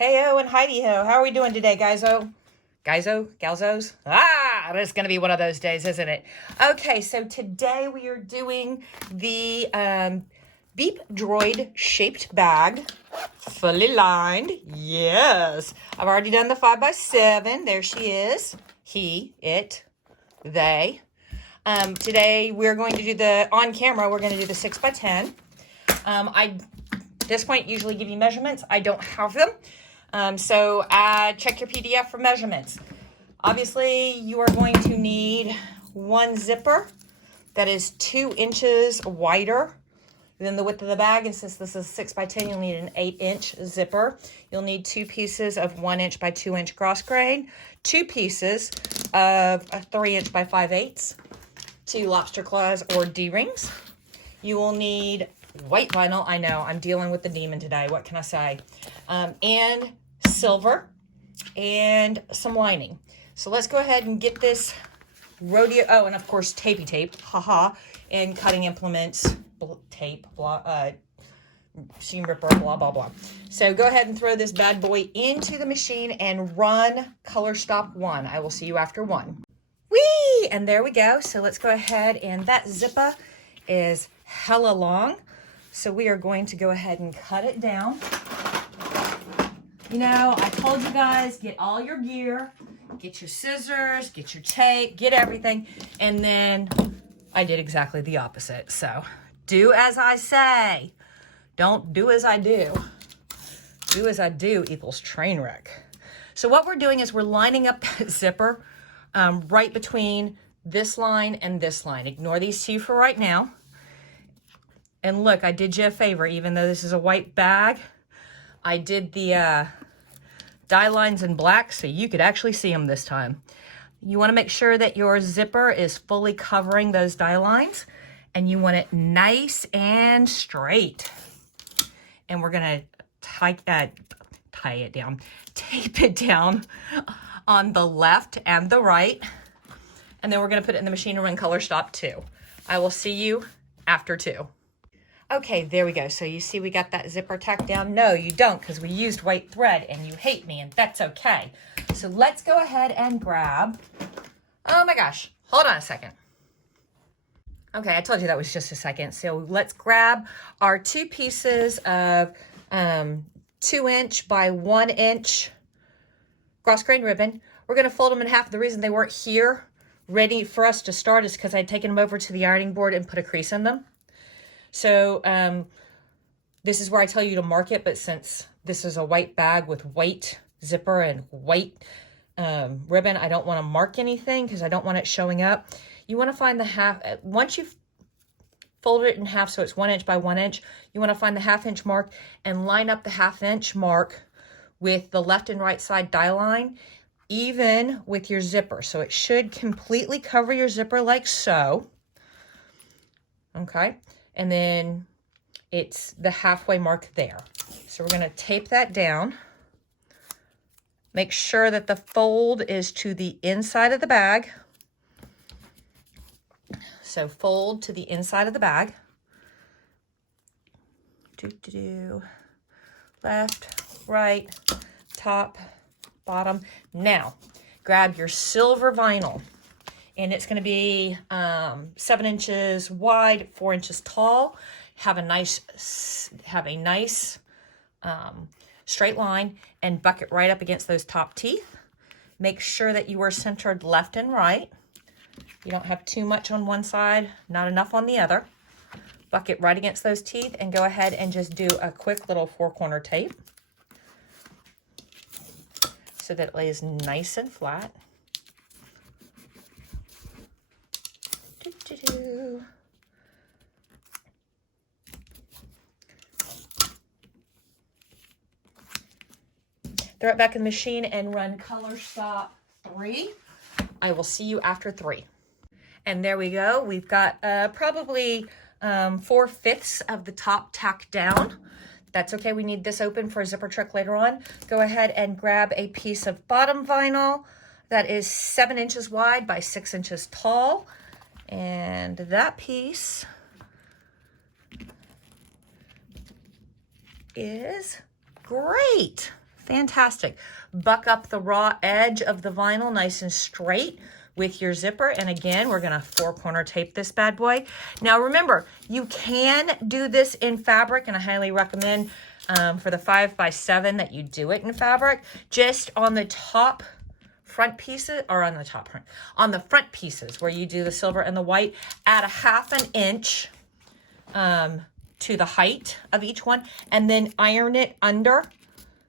Heyo and Heidi-ho. How are we doing today, guys-o? Guys-o? Galzos? It's going to be one of those days, isn't it? Okay, so today we are doing the Beep Droid shaped bag. Fully lined. Yes. I've already done the 5x7. There she is. He, it, they. Today we're going to do on camera, we're going to do the 6x10. At this point, usually give you measurements. I don't have them. So check your PDF for measurements. Obviously, you are going to need one zipper that is 2 inches wider than the width of the bag. And since this is 6x10, you'll need an 8-inch zipper. You'll need 2 pieces of 1 inch by 2 inch cross grain, 2 pieces of a 3 inch by 5/8, 2 lobster claws or D-rings. You will need white vinyl. I know, I'm dealing with the demon today. What can I say? And silver and some lining. So let's go ahead and get this rodeo. Oh, and of course, tapey tape, haha, and cutting implements, tape, blah, seam ripper, blah, blah, blah. So go ahead and throw this bad boy into the machine and run color stop 1. I will see you after 1. Whee! And there we go. So let's go ahead, and that zipper is hella long. So we are going to go ahead and cut it down. You know, I told you guys, get all your gear, get your scissors, get your tape, get everything. And then I did exactly the opposite. So do as I say. Don't do as I do. Do as I do equals train wreck. So what we're doing is we're lining up that zipper right between this line and this line. Ignore these two for right now. And look, I did you a favor, even though this is a white bag. I did the dye lines in black so you could actually see them this time. You want to make sure that your zipper is fully covering those dye lines, and you want it nice and straight. And we're going to tape it down on the left and the right. And then we're going to put it in the machine and run color stop 2. I will see you after 2. Okay, there we go. So you see we got that zipper tacked down? No, you don't, because we used white thread and you hate me, and that's okay. So let's go ahead and grab, oh my gosh, hold on a second. Okay, I told you that was just a second. So let's grab our 2 pieces of 2 inch by 1 inch cross grain ribbon. We're gonna fold them in half. The reason they weren't here ready for us to start is because I'd taken them over to the ironing board and put a crease in them. So this is where I tell you to mark it, but since this is a white bag with white zipper and white ribbon, I don't want to mark anything because I don't want it showing up. You want to find the half, once you've folded it in half so it's 1 inch by 1 inch, you want to find the 1/2 inch mark and line up the 1/2 inch mark with the left and right side dye line, even with your zipper. So it should completely cover your zipper like so. Okay. And then it's the halfway mark there. So we're going to tape that down. Make sure that the fold is to the inside of the bag. So fold to the inside of the bag. Left, right, top, bottom. Now, grab your silver vinyl. And it's going to be 7 inches wide, 4 inches tall. Have a nice straight line and buck it right up against those top teeth. Make sure that you are centered left and right. You don't have too much on one side, not enough on the other. Buck it right against those teeth and go ahead and just do a quick little 4-corner tape so that it lays nice and flat. Throw it back in the machine and run color stop 3. I will see you after 3. And there we go. We've got probably 4/5 of the top tacked down. That's okay. We need this open for a zipper trick later on. Go ahead and grab a piece of bottom vinyl that is 7 inches wide by 6 inches tall. And that piece is great. Fantastic. Buck up the raw edge of the vinyl nice and straight with your zipper. And again, we're gonna 4-corner tape this bad boy. Now remember, you can do this in fabric, and I highly recommend for the 5x7 that you do it in fabric. Just on the top front pieces, or on the front pieces where you do the silver and the white, add a 1/2 inch to the height of each one, and then iron it under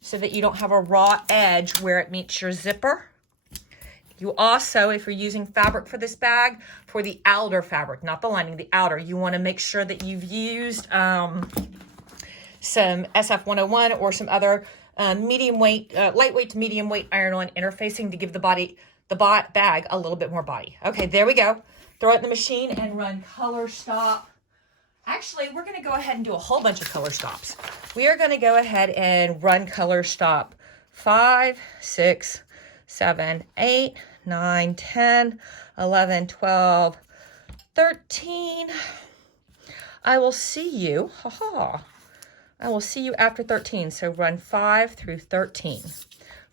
so that you don't have a raw edge where it meets your zipper. You also, if you're using fabric for this bag, for the outer fabric, not the lining, the outer, you want to make sure that you've used some SF101 or some other medium weight, lightweight to medium weight iron-on interfacing to give the bag a little bit more body. Okay, there we go. Throw it in the machine and run color stop. Actually, we're going to go ahead and do a whole bunch of color stops. We are going to go ahead and run color stop 5, 6, 7, 8, 9, 10, 11, 12, 13. I will see you. I will see you after 13. So run 5 through 13.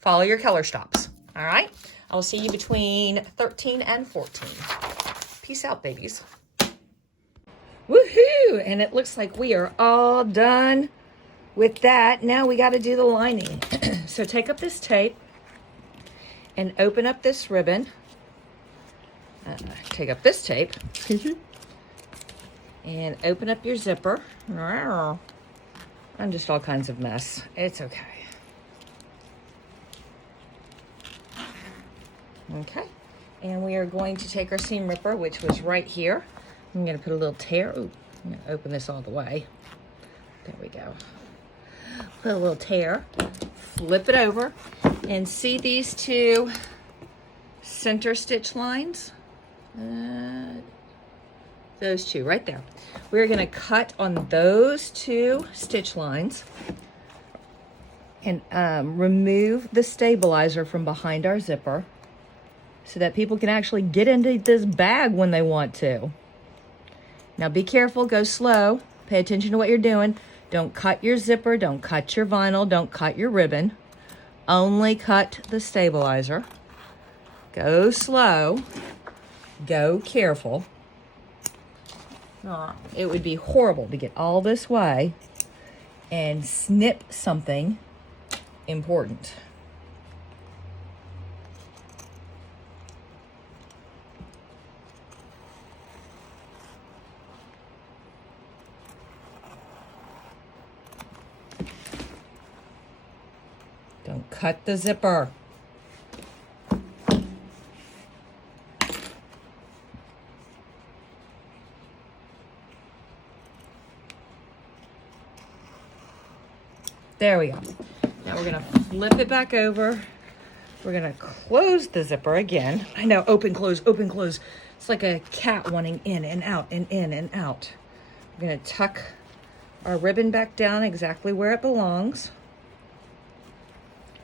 Follow your color stops. All right. I will see you between 13 and 14. Peace out, babies. Woohoo! And it looks like we are all done with that. Now we got to do the lining. So take up this tape and open up this ribbon. Take up this tape and open up your zipper. I'm just all kinds of mess. It's okay. Okay. And we are going to take our seam ripper, which was right here. I'm going to put a little tear. Ooh, I'm going to open this all the way. There we go. Put a little tear. Flip it over. And see these two center stitch lines? Those two right there. We're going to cut on those two stitch lines and remove the stabilizer from behind our zipper so that people can actually get into this bag when they want to. Now be careful, go slow, pay attention to what you're doing. Don't cut your zipper, don't cut your vinyl, don't cut your ribbon. Only cut the stabilizer. Go slow, go careful. It would be horrible to get all this way and snip something important. Don't cut the zipper. There we go. Now we're gonna flip it back over. We're gonna close the zipper again. I know, open, close, open, close. It's like a cat wanting in and out and in and out. We're gonna tuck our ribbon back down exactly where it belongs.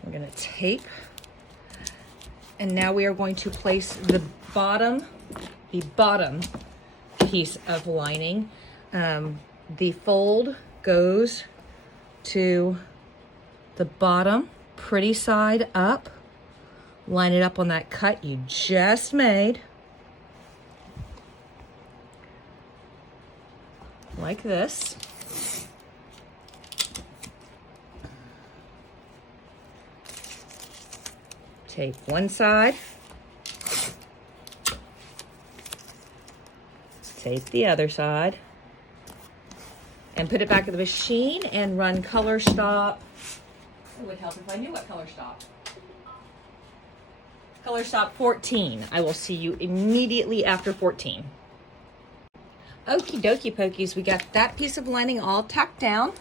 We're gonna tape. And now we are going to place the bottom piece of lining. The fold goes to the bottom, pretty side up. Line it up on that cut you just made. Like this. Tape one side. Tape the other side. And put it back in the machine and run color stop. It would help if I knew what color stop. Color stop 14. I will see you immediately after 14. Okie dokie pokies, we got that piece of lining all tacked down,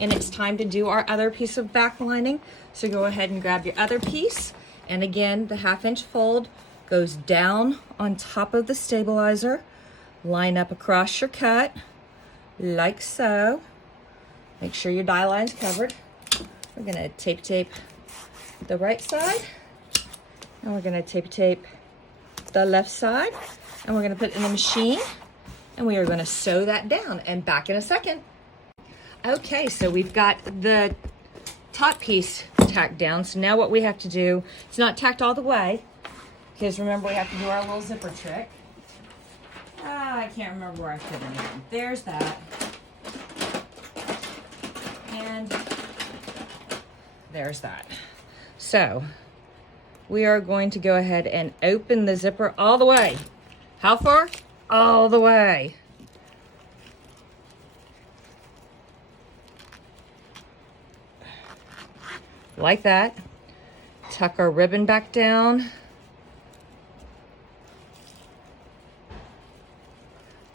and it's time to do our other piece of back lining. So go ahead and grab your other piece. And again, the 1/2 inch fold goes down on top of the stabilizer. Line up across your cut. Like so. Make sure your die line's covered. We're gonna tape the right side, and we're gonna tape the left side, and we're gonna put it in the machine, and we are gonna sew that down, and back in a second. Okay, so we've got the top piece tacked down. So now what we have to do, it's not tacked all the way, because remember we have to do our little zipper trick. I can't remember where I put anything. There's that. And there's that. So we are going to go ahead and open the zipper all the way. How far? All the way. Like that. Tuck our ribbon back down.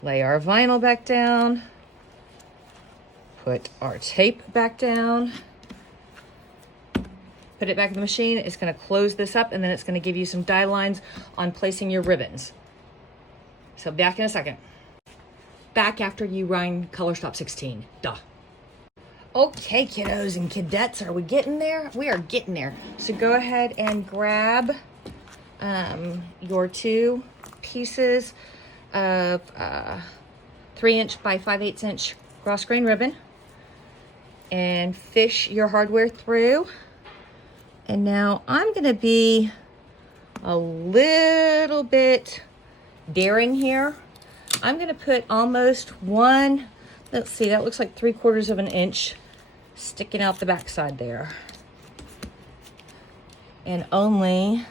Lay our vinyl back down. Put our tape back down. Put it back in the machine. It's going to close this up, and then it's going to give you some die lines on placing your ribbons. So back in a second. Back after you run Color Stop 16. Duh. Okay, kiddos and kidettes, are we getting there? We are getting there. So go ahead and grab your 2 pieces of 3" by 5/8" inch cross grain ribbon and fish your hardware through. And now I'm going to be a little bit daring here. I'm going to put almost one, let's see, that looks like 3/4 of an inch sticking out the backside there. And only,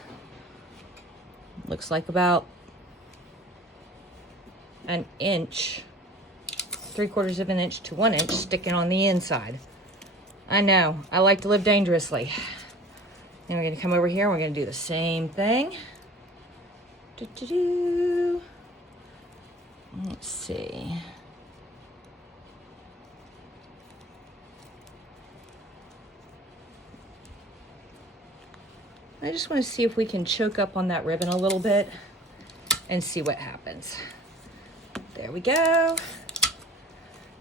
looks like about an inch, 3/4 of an inch to 1 inch sticking on the inside. I know, I like to live dangerously. Then we're going to come over here and we're going to do the same thing. Let's see. I just want to see if we can choke up on that ribbon a little bit and see what happens. There we go.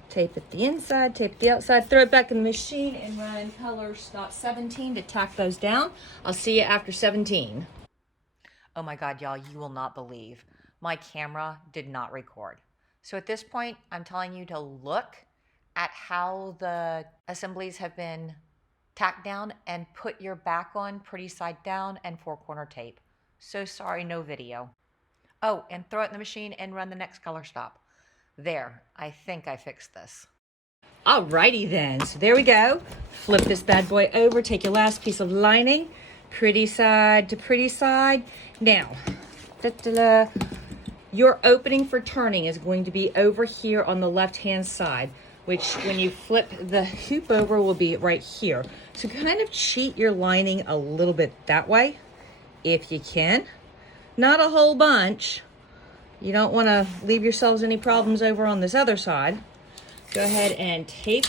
Tape it the inside, tape it the outside, throw it back in the machine and run Color Stop 17 to tack those down. I'll see you after 17. Oh my God, y'all, you will not believe. My camera did not record. So at this point, I'm telling you to look at how the assemblies have been tacked down and put your back on pretty side down and 4-corner tape. So sorry, no video. Oh, and throw it in the machine and run the next Color Stop. There, I think I fixed this. Alrighty then, so there we go. Flip this bad boy over, take your last piece of lining, pretty side to pretty side. Now, your opening for turning is going to be over here on the left-hand side, which when you flip the hoop over will be right here. So kind of cheat your lining a little bit that way, if you can. Not a whole bunch. You don't want to leave yourselves any problems over on this other side. Go ahead and tape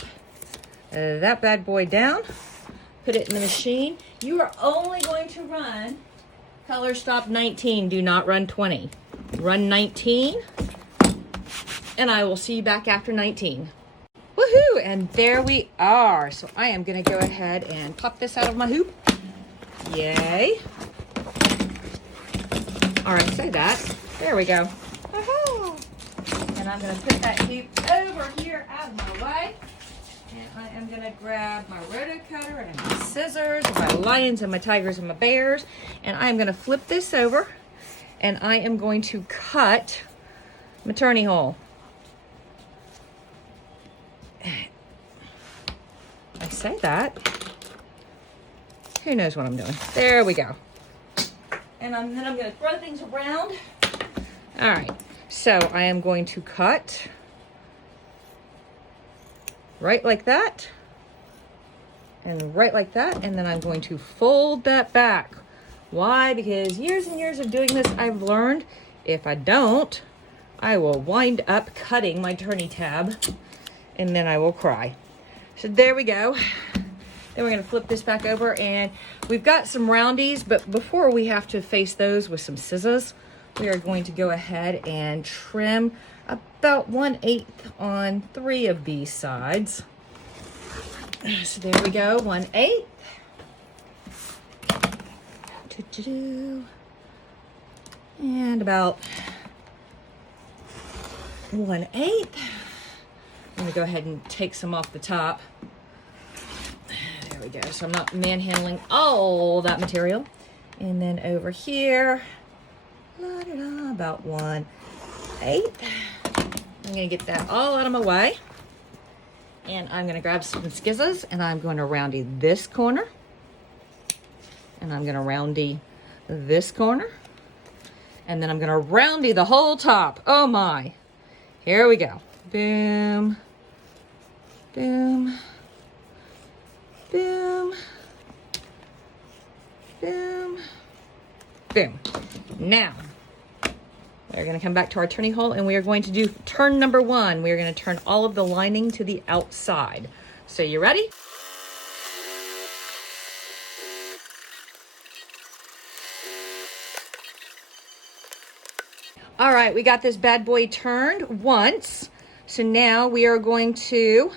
that bad boy down. Put it in the machine. You are only going to run Color Stop 19. Do not run 20. Run 19. And I will see you back after 19. Woohoo! And there we are. So I am going to go ahead and pop this out of my hoop. Yay. All right, say that. There we go. And I'm going to put that hoop over here out of my way. And I am going to grab my roto cutter and my scissors, and my lions and my tigers and my bears. And I'm going to flip this over. And I am going to cut my turning hole. I say that. Who knows what I'm doing? There we go. And then I'm going to throw things around. All right, so I am going to cut right like that and right like that, and then I'm going to fold that back. Why? Because years and years of doing this, I've learned if I don't, I will wind up cutting my turning tab and then I will cry. So there we go. Then we're going to flip this back over, and we've got some roundies, but before we have to face those with some scissors, we are going to go ahead and trim about 1/8 on 3 of these sides. So there we go, 1/8. And about 1/8. I'm going to go ahead and take some off the top. There There we go. So I'm not manhandling all that material. And then over here, about 1/8. I'm gonna get that all out of my way. And I'm gonna grab some skizzles and I'm going to roundy this corner. And I'm gonna roundy this corner. And then I'm gonna roundy the whole top. Oh my. Here we go. Boom. Boom. Boom. Boom. Boom. Now, we're going to come back to our turning hole and we are going to do turn number 1. We are going to turn all of the lining to the outside. So you ready? All right, we got this bad boy turned once. So now we are going to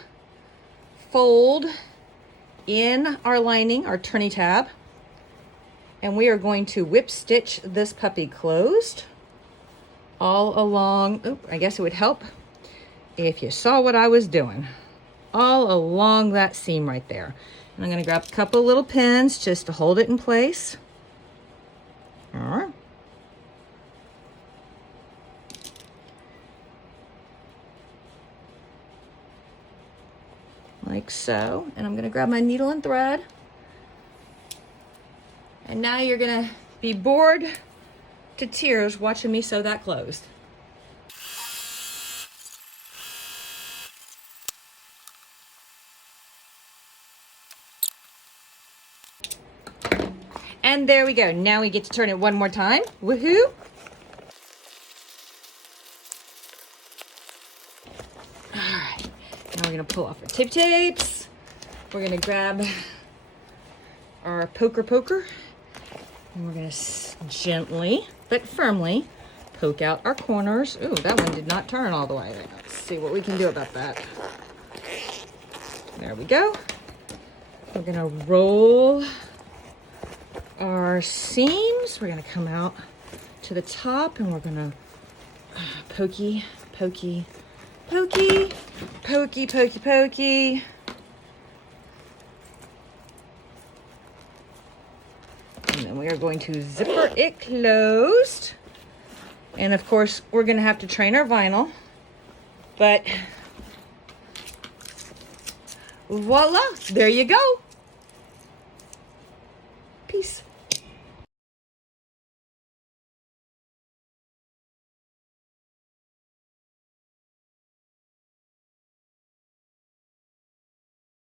fold in our lining, our turny tab, and we are going to whip stitch this puppy closed all along. Oh, I guess it would help if you saw what I was doing. All along that seam right there. And I'm gonna grab a couple little pins just to hold it in place. All right. Like so, and I'm gonna grab my needle and thread. And now you're gonna be bored to tears watching me sew that closed. And there we go. Now we get to turn it one more time. Woohoo! All right. Now we're gonna pull off our tapes. We're gonna grab our poker, and we're gonna gently but firmly poke out our corners. Ooh, that one did not turn all the way. Let's see what we can do about that. There we go. We're gonna roll our seams. We're gonna come out to the top and we're gonna pokey. And then we are going to zipper it closed. And of course, we're gonna have to train our vinyl, but voila, there you go. Peace.